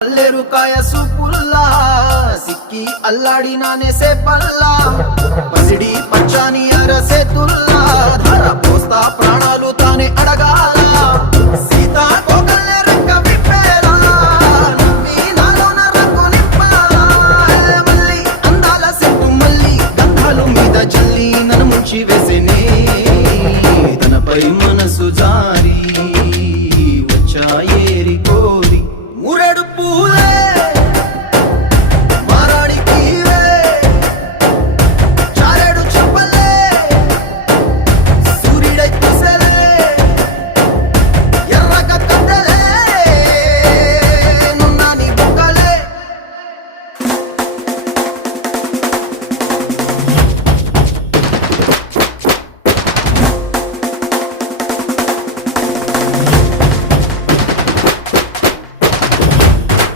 పల్లెరుకాయ సూపుల్లా సిక్కి అల్లాడినానే సే పల్లా పసిడి పచ్చాని అరసే తుల్లా ధర పోస్తా ప్రాణాలు తానే అడగాల సీతాకోక